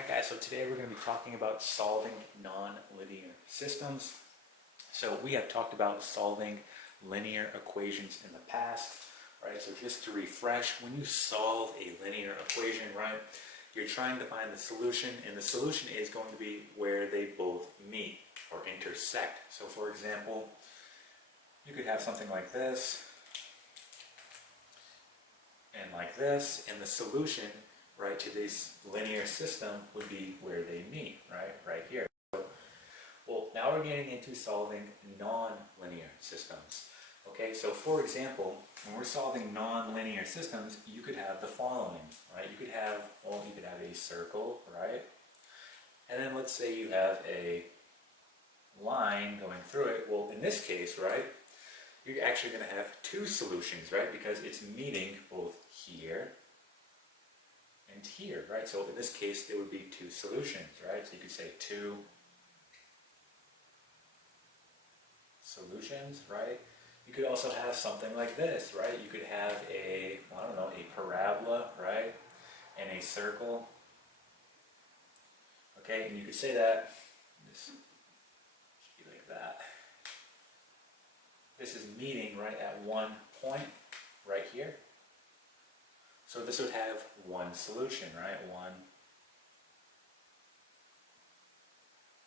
Alright guys, so today we're going to be talking about solving non-linear systems. So we have talked about solving linear equations in the past, right? So just to refresh, when you solve a linear equation, right, you're trying to find the solution, and the solution is going to be where they both meet or intersect. So for example, you could have something like this and like this, and the solution, right, to this linear system would be where they meet, right here. So, well, now we're getting into solving non-linear systems. Okay, so for example, when we're solving non-linear systems, you could have the following, right? You could have a circle, right? And then let's say you have a line going through it. Well, in this case, right, you're actually going to have two solutions, right? Because it's meeting both here and here, right? So in this case, there would be two solutions, right? So you could say two solutions, right? You could also have something like this, right? You could have a, I don't know, a parabola, right? And a circle. Okay, and you could say that, this should be like that. This is meeting right at one point, right here. So this would have one solution, right? One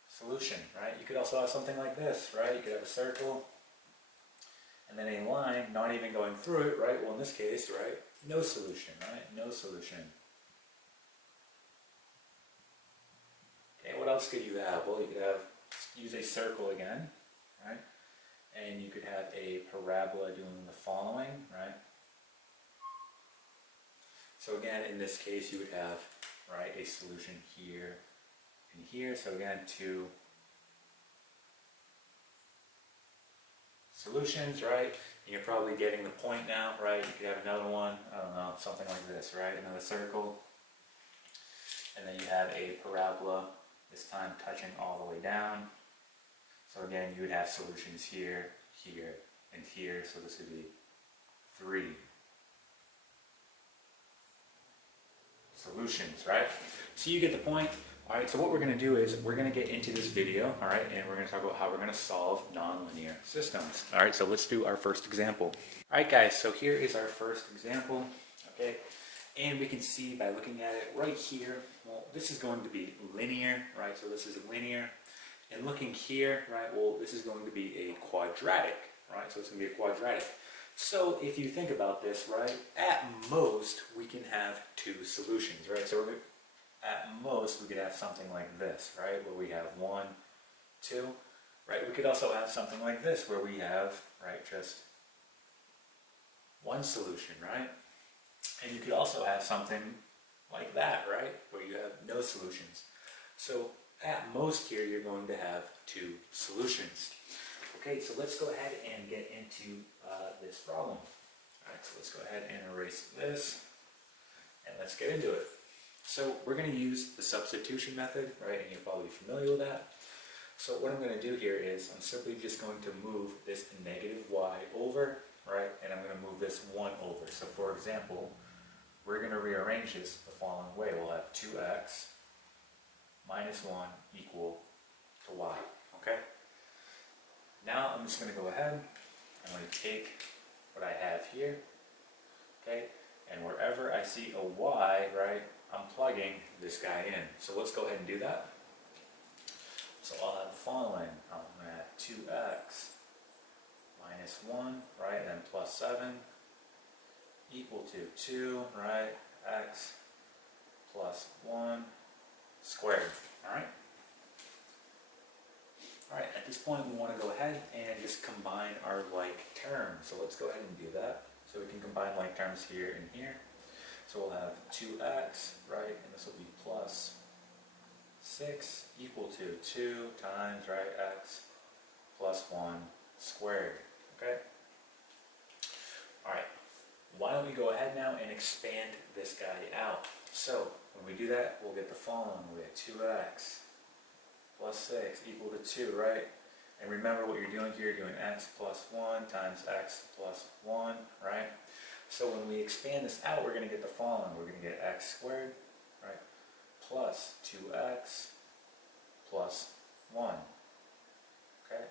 solution, right? You could also have something like this, right? You could have a circle and then a line not even going through it, right? Well, in this case, right? No solution, right? No solution. Okay, what else could you have? Well, you could have, use a circle again, right? And you could have a parabola doing the following, right? So again, in this case, you would have, right, a solution here and here. So again, two solutions, right? And you're probably getting the point now, right? You could have another one, I don't know, something like this, right? Another circle. And then you have a parabola, this time touching all the way down. So again, you would have solutions here, here, and here. So this would be three solutions, right? So you get the point. All right, so what we're going to do is we're going to get into this video, all right, and we're going to talk about how we're going to solve nonlinear systems. All right, so let's do our first example. All right, guys, so here is our first example, okay, and we can see by looking at it right here, well, this is going to be linear, right, so this is linear, and looking here, right, well, this is going to be a quadratic, right, so it's going to be a quadratic. So if you think about this, right, at most we can have two solutions, right? So at most we could have something like this, right, where we have 1, 2, right? We could also have something like this where we have, right, just one solution, right? And you could also have something like that, right, where you have no solutions. So at most here you're going to have two solutions. Okay, so let's go ahead and get into this problem. All right, so let's go ahead and erase this, and let's get into it. So we're going to use the substitution method, right, and you're probably familiar with that. So what I'm going to do here is I'm simply just going to move this negative y over, right, and I'm going to move this 1 over. So for example, we're going to rearrange this the following way. We'll have 2x minus 1 equal to y, okay? Now I'm just going to go ahead, I'm going to take what I have here, okay, and wherever I see a y, right, I'm plugging this guy in. So let's go ahead and do that. So I'll have the following. I'm going to have 2x minus 1, right, and then plus 7 equal to 2, right, x plus 1 squared, all right? All right, at this point we want to go ahead and just combine our like terms. So let's go ahead and do that. So we can combine like terms here and here. So we'll have 2x, right, and this will be plus 6 equal to 2 times, right, x plus 1 squared, okay? All right, why don't we go ahead now and expand this guy out. So when we do that, we'll get the following. We have 2x plus 6 equal to 2, right? And remember what you're doing here, you're doing x plus 1 times x plus 1, right? So when we expand this out, we're going to get the following. We're going to get x squared, right, plus 2x plus 1. Okay?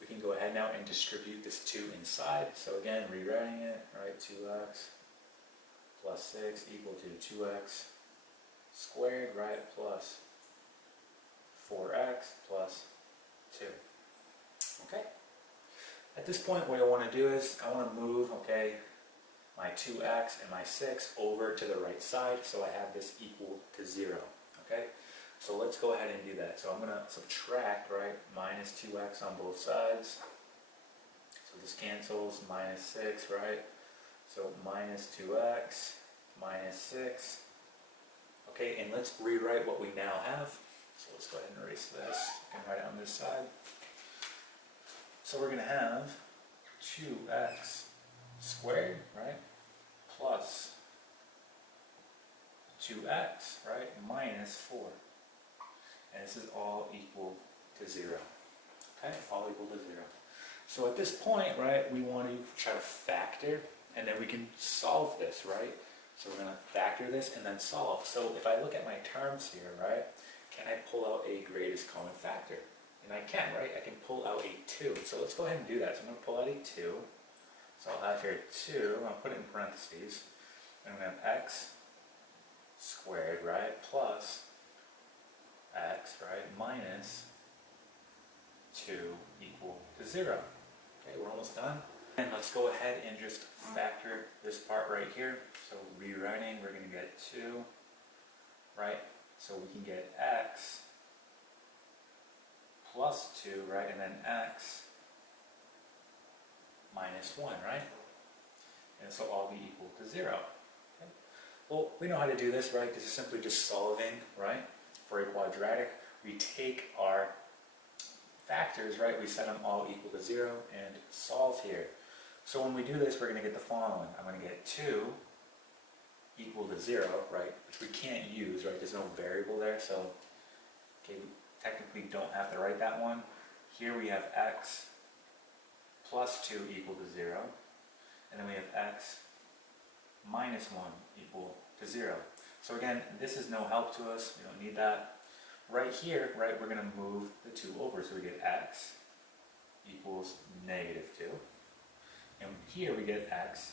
We can go ahead now and distribute this 2 inside. So again, rewriting it, right, 2x plus 6 equal to 2x squared, right, plus 4x plus 2. Okay? At this point, what I want to do is, I want to move, okay, my 2x and my 6 over to the right side, so I have this equal to 0, okay? So let's go ahead and do that. So I'm going to subtract, right, minus 2x on both sides. So this cancels, minus 6, right? So minus 2x, minus 6. Okay, and let's rewrite what we now have. So let's go ahead and erase this. I can write it on this side. So we're going to have 2x squared, right, plus 2x, right, minus 4. And this is all equal to 0. Okay, all equal to 0. So at this point, right, we want to try to factor, and then we can solve this, right? So we're going to factor this and then solve. So if I look at my terms here, right, can I pull out a greatest common factor? And I can, right? I can pull out a 2. So let's go ahead and do that. So I'm going to pull out a 2. So I'll have here 2, I'll put it in parentheses. I'm going to have x squared, right, plus x, right, minus 2 equal to 0. Okay, we're almost done. And let's go ahead and just factor this part right here. So rewriting, we're going to get 2, right? So we can get x plus 2, right, and then x minus 1, right? And this will all be equal to 0. Okay. Well, we know how to do this, right? This is simply just solving, right? For a quadratic, we take our factors, right? We set them all equal to 0 and solve here. So when we do this, we're going to get the following. I'm going to get 2 equal to 0, right? Which we can't use, right? There's no variable there, so okay, we technically don't have to write that one. Here we have x plus 2 equal to 0, and then we have x minus 1 equal to 0. So again, this is no help to us, we don't need that. Right here, right, we're going to move the 2 over, so we get x equals negative 2. And here we get x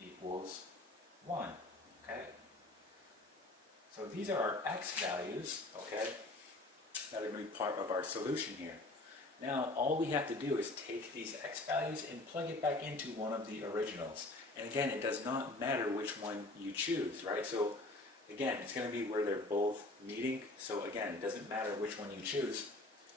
equals 1, okay? So these are our x values, okay, that are going to be part of our solution here. Now, all we have to do is take these x values and plug it back into one of the originals. And again, it does not matter which one you choose, right? So again, it's going to be where they're both meeting. So again, it doesn't matter which one you choose.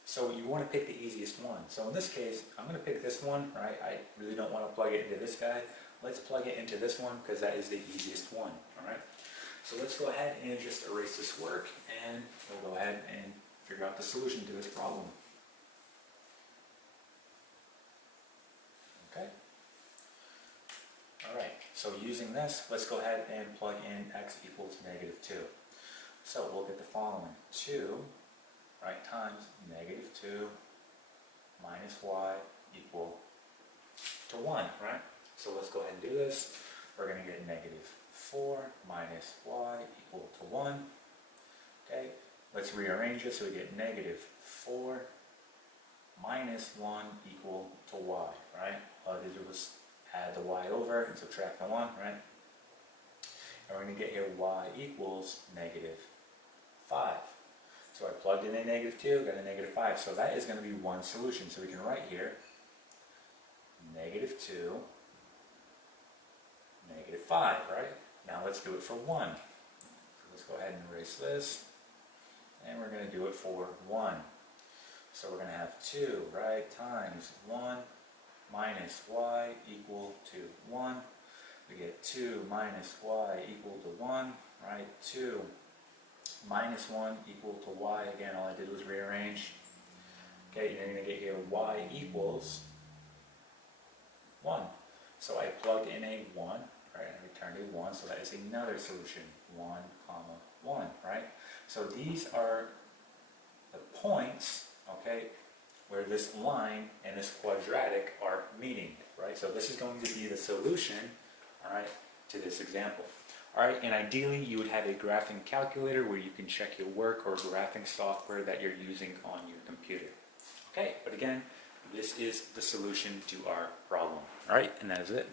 So you want to pick the easiest one. So in this case, I'm going to pick this one, right? I really don't want to plug it into this guy. Let's plug it into this one because that is the easiest one, all right? So let's go ahead and just erase this work, and we'll go ahead and figure out the solution to this problem. Okay? All right, so using this, let's go ahead and plug in x equals negative 2. So we'll get the following. 2, right, times negative 2 minus y equal to 1, right? So let's go ahead and do this. We're going to get negative 4 minus y equal to 1. Okay, let's rearrange this so we get negative 4 minus 1 equal to y, right? All I did was add the y over and subtract the 1, right? And we're going to get here y equals negative 5. So I plugged in a negative 2, got a negative 5. So that is going to be one solution. So we can write here negative 2, negative 5, right? Now let's do it for 1. So let's go ahead and erase this. And we're going to do it for 1. So we're going to have 2, right, times 1 minus y equal to 1. We get 2 minus y equal to 1, right? 2 minus 1 equal to y. Again, all I did was rearrange. Okay, you're going to get here y equals 1. So I plugged in a 1, right, and I returned a 1, so that is another solution, 1, comma, 1, right? So these are the points, okay, where this line and this quadratic are meeting, right? So this is going to be the solution, all right, to this example. All right, and ideally you would have a graphing calculator where you can check your work, or graphing software that you're using on your computer. Okay, but again, this is the solution to our problem. All right, and that is it.